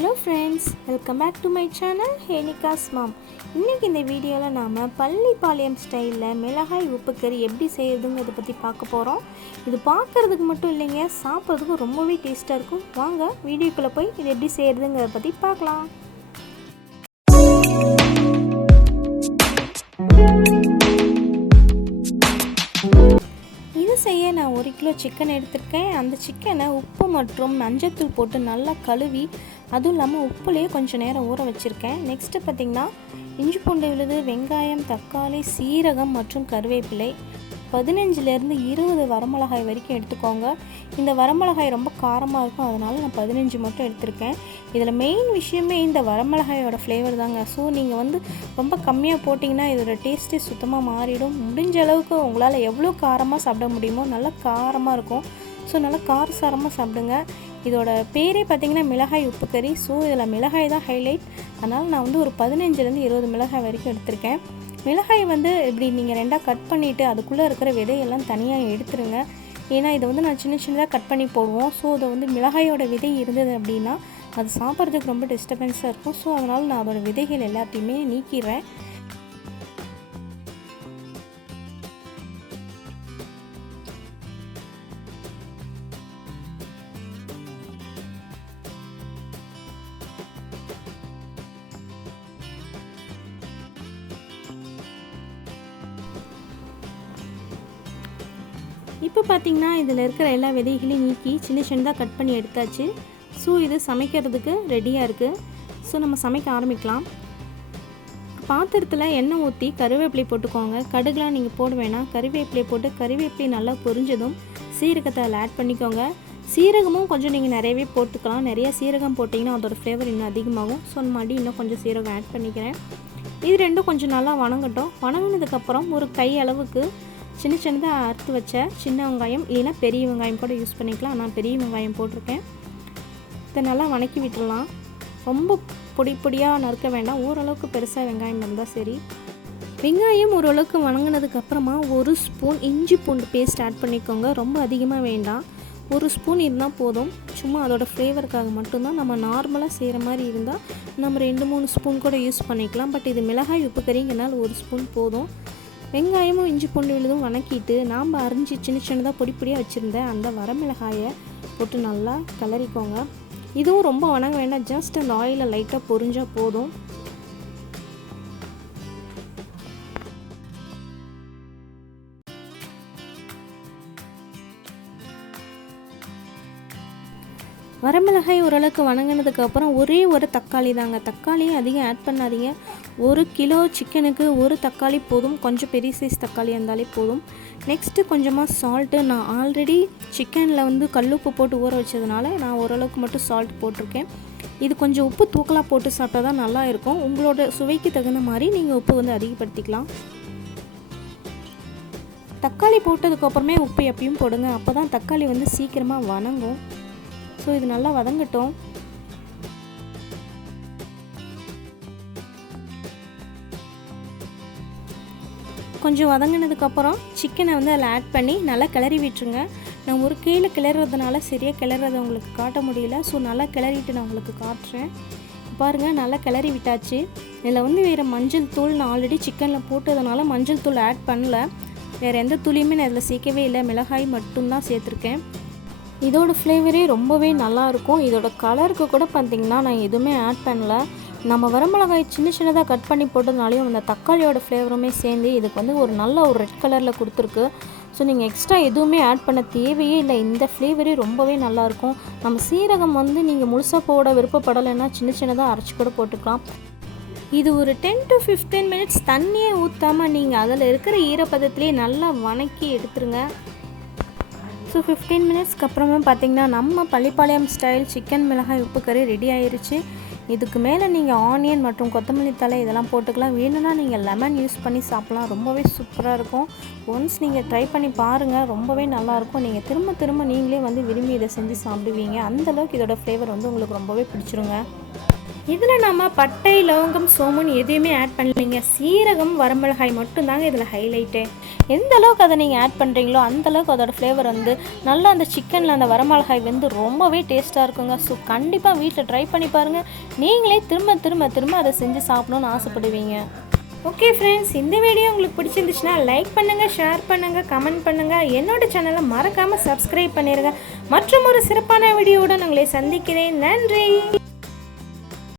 Hello friends, welcome back to my channel Henika's Mom. இன்னைக்கு இந்த வீடியோல நாம பள்ளிபாளையம் ஸ்டைல்ல மிளகாய் உப்பு கறி எப்படி செய்யறதுங்கறத பத்தி பார்க்க போறோம். இது பார்க்கிறதுக்கு மட்டும் இல்லைங்க, சாப்பிடுறதுக்கு ரொம்பவே டேஸ்டா இருக்கும். வாங்க வீடியோக்குள்ள போய் இது எப்படி செய்யறதுங்கறத பத்தி பார்க்கலாம். இது செய்ய நான் 1 கிலோ சிக்கன் எடுத்துர்க்கேன். அந்த சிக்கனை உப்பு மற்றும் மஞ்சள் போட்டு நல்லா கழுவி அதுவும் இல்லாமல் உப்புலேயே கொஞ்சம் நேரம் ஊற வச்சுருக்கேன். நெக்ஸ்ட்டு பார்த்திங்கன்னா இஞ்சி பூண்டு விழுது, வெங்காயம், தக்காளி, சீரகம் மற்றும் கருவேப்பிலை 15லேருந்து 20 வரமிளகாய் வரைக்கும் எடுத்துக்கோங்க. இந்த வரமிளகாய் ரொம்ப காரமாக இருக்கும், அதனால் நான் 15 மட்டும் எடுத்திருக்கேன். இதில் மெயின் விஷயமே இந்த வரமிளகாயோட ஃப்ளேவர் தாங்க. ஸோ நீங்கள் ரொம்ப கம்மியாக போட்டிங்கன்னா இதோட டேஸ்ட்டே சுத்தமாக மாறிடும். முடிஞ்ச அளவுக்கு உங்களால் எவ்வளோ காரமாக சாப்பிட முடியுமோ நல்லா காரமாக இருக்கும். ஸோ நல்லா காரசாரமாக சாப்பிடுங்க. இதோட பேரே பார்த்திங்கன்னா மிளகாய் உப்பு கறி. ஸோ இதில் மிளகாய் தான் ஹைலைட். அதனால் நான் ஒரு 15லேருந்து 20 மிளகாய் வரைக்கும் எடுத்திருக்கேன். மிளகாய் இப்படி நீங்கள் 2ஆக கட் பண்ணிவிட்டு அதுக்குள்ளே இருக்கிற விதையெல்லாம் தனியாக எடுத்துருங்க. ஏன்னா இதை நான் சின்ன சின்னதாக கட் பண்ணி போடுவோம். ஸோ இதை மிளகாயோட விதை இருந்தது அப்படின்னா அது சாப்பிட்றதுக்கு ரொம்ப டிஸ்டர்பன்ஸாக இருக்கும். ஸோ அதனால் நான் அதோடய விதைகள் எல்லாத்தையுமே நீக்கிடுறேன். இப்போ பார்த்திங்கன்னா இதில் இருக்கிற எல்லா விதைகளையும் நீக்கி சின்ன சின்னதாக கட் பண்ணி எடுத்தாச்சு. ஸோ இது சமைக்கிறதுக்கு ரெடியாக இருக்குது. ஸோ நம்ம சமைக்க ஆரம்பிக்கலாம். பாத்திரத்தில் எண்ணெய் ஊற்றி கருவேப்பிலை போட்டுக்கோங்க. கடுகுலாம் நீங்கள் போட வேணாம். கருவேப்பிலை போட்டு கருவேப்பிலை நல்லா பொரிஞ்சதும் சீரகத்தை அதில் ஆட் பண்ணிக்கோங்க. சீரகமும் கொஞ்சம் நீங்கள் நிறையவே போட்டுக்கலாம். நிறையா சீரகம் போட்டிங்கன்னா அதோட ஃப்ளேவர் இன்னும் அதிகமாகும். ஸோ மறுபடியும் இன்னும் கொஞ்சம் சீரகம் ஆட் பண்ணிக்கிறேன். இது ரெண்டும் கொஞ்சம் நல்லா வணங்கட்டும். வணங்கினதுக்கப்புறம் ஒரு கை அளவுக்கு சின்ன சின்னதாக அறுத்து வச்ச சின்ன வெங்காயம் இல்லைன்னா பெரிய வெங்காயம் கூட யூஸ் பண்ணிக்கலாம். நான் பெரிய வெங்காயம் போட்டிருக்கேன். இதை நல்லா வணக்கி விட்டுடலாம். ரொம்ப பொடியாக நறுக்க வேண்டாம். ஓரளவுக்கு பெருசாக வெங்காயம் இருந்தால் சரி. வெங்காயம் ஓரளவுக்கு வணங்கினதுக்கப்புறமா 1 ஸ்பூன் இஞ்சி பூண்டு பேஸ்ட் ஆட் பண்ணிக்கோங்க. ரொம்ப அதிகமாக வேண்டாம், 1 ஸ்பூன் இருந்தால் போதும். சும்மா அதோட ஃப்ளேவருக்காக மட்டும்தான். நம்ம நார்மலாக செய்கிற மாதிரி இருந்தால் நம்ம 2-3 ஸ்பூன் கூட யூஸ் பண்ணிக்கலாம். பட் இது மிளகாய் உப்பு கறிங்கனால 1 ஸ்பூன் போதும். வெங்காயமும் இஞ்சி பூண்டு விழுதும் வணக்கிட்டு நாம் அரிஞ்சு சின்ன சின்னதாக பொடியாக வச்சுருந்தேன் அந்த வரமிளகாயை போட்டு நல்லா கிளறிக்கோங்க. இதுவும் ரொம்ப வணங்க வேண்டாம், ஜஸ்ட் அந்த ஆயிலில் லைட்டாக பொரிஞ்சால் போதும். வரமிளகாய் ஓரளவுக்கு வணங்கினதுக்கப்புறம் ஒரே ஒரு தக்காளி தாங்க. தக்காளியும் அதிகம் ஆட் பண்ணாதீங்க. 1 கிலோ சிக்கனுக்கு 1 தக்காளி போதும். கொஞ்சம் பெரிய சைஸ் தக்காளி இருந்தாலே போதும். நெக்ஸ்ட்டு கொஞ்சமாக சால்ட்டு. நான் ஆல்ரெடி சிக்கனில் கல்லுப்பு போட்டு ஊற வச்சதுனால நான் ஓரளவுக்கு மட்டும் சால்ட் போட்டிருக்கேன். இது கொஞ்சம் உப்பு தூக்கலாக போட்டு சாப்பிட்டா தான் நல்லா இருக்கும். உங்களோட சுவைக்கு தகுந்த மாதிரி நீங்கள் உப்பு அதிகப்படுத்திக்கலாம். தக்காளி போட்டதுக்கப்புறமே உப்பு எப்பயும் போடுங்க. அப்போ தான் தக்காளி சீக்கிரமாக வணங்கும். ஸோ இது நல்லா வதங்கட்டும். கொஞ்சம் வதங்கினதுக்கப்புறம் சிக்கனை அதில் ஆட் பண்ணி நல்லா கிளறி விட்டுருங்க. நான் ஒரு கையில் கிளறதுனால சரியாக கிளறதை உங்களுக்கு காட்ட முடியல. ஸோ நல்லா கிளறிட்டு நான் உங்களுக்கு காட்டுறேன். பாருங்கள், நல்லா கிளறி விட்டாச்சு. இதில் வேறு மஞ்சள் தூள் நான் ஆல்ரெடி சிக்கனில் போட்டதுனால மஞ்சள் தூள் ஆட் பண்ணல. வேறு எந்த தூளியுமே நான் இதில் சேர்க்கவே இல்லை. மிளகாய் மட்டும்தான் சேர்த்துருக்கேன். இதோட ஃப்ளேவரே ரொம்பவே நல்லாயிருக்கும். இதோட கலருக்கு கூட பார்த்திங்கன்னா நான் எதுவுமே ஆட் பண்ணல. நம்ம வரமிளகாய் சின்ன சின்னதாக கட் பண்ணி போட்டதுனாலையும் அந்த தக்காளியோட ஃப்ளேவருமே சேர்ந்து இதுக்கு ஒரு நல்ல ஒரு ரெட் கலரில் கொடுத்துருக்கு. ஸோ நீங்கள் எக்ஸ்ட்ரா எதுவுமே ஆட் பண்ண தேவையே இல்லை. இந்த ஃப்ளேவரே ரொம்பவே நல்லாயிருக்கும். நம்ம சீரகம் நீங்கள் முழுசாக போட விருப்பப்படலைன்னா சின்ன சின்னதாக அரைச்சி கூட போட்டுக்கலாம். இது ஒரு 10 to 15 மினிட்ஸ் தண்ணியே ஊற்றாமல் நீங்கள் அதில் இருக்கிற ஈரப்பதத்திலே நல்லா வணக்கி எடுத்துருங்க. ஸோ 15 மினிட்ஸ்க்கு அப்புறமா பார்த்திங்கன்னா நம்ம பள்ளிப்பாளையம் ஸ்டைல் சிக்கன் மிளகாய் உப்பு கறி ரெடி ஆயிடுச்சு. இதுக்கு மேலே நீங்கள் ஆனியன் மற்றும் கொத்தமல்லி தழை இதெல்லாம் போட்டுக்கலாம். வேணும்னா நீங்கள் லெமன் யூஸ் பண்ணி சாப்பிட்லாம். ரொம்பவே சூப்பராக இருக்கும். ஒன்ஸ் நீங்கள் ட்ரை பண்ணி பாருங்கள், ரொம்பவே நல்லாயிருக்கும். நீங்கள் திரும்ப திரும்ப நீங்களே விரும்பி இதை செஞ்சு சாப்பிடுவீங்க. அந்தளவுக்கு இதோட ஃப்ளேவர் உங்களுக்கு ரொம்பவே பிடிச்சிருங்க. இதில் நம்ம பட்டை, லவங்கம், சோம்புன்னு எதுவுமே ஆட் பண்ணலைங்க. சீரகம், வரமிளகாய் மட்டும்தாங்க இதில் ஹைலைட்டு. எந்த அளவுக்கு அதை நீங்கள் ஆட் பண்ணுறீங்களோ அந்தளவுக்கு அதோடய ஃப்ளேவர் வந்து நல்லா அந்த சிக்கனில் அந்த வரமிளகாய் வந்து ரொம்பவே டேஸ்ட்டாக இருக்குங்க. ஸோ கண்டிப்பாக வீட்டில் ட்ரை பண்ணி பாருங்கள். நீங்களே திரும்ப திரும்ப திரும்ப அதை செஞ்சு சாப்பிடணுன்னு ஆசைப்படுவீங்க. ஓகே ஃப்ரெண்ட்ஸ், இந்த வீடியோ உங்களுக்கு பிடிச்சிருந்துச்சுன்னா லைக் பண்ணுங்கள், ஷேர் பண்ணுங்கள், கமெண்ட் பண்ணுங்கள். என்னோடய சேனலை மறக்காமல் சப்ஸ்கிரைப் பண்ணிடுங்க. மற்றும் ஒரு சிறப்பான வீடியோவுடன் உங்களை சந்திக்கிறேன். நன்றி.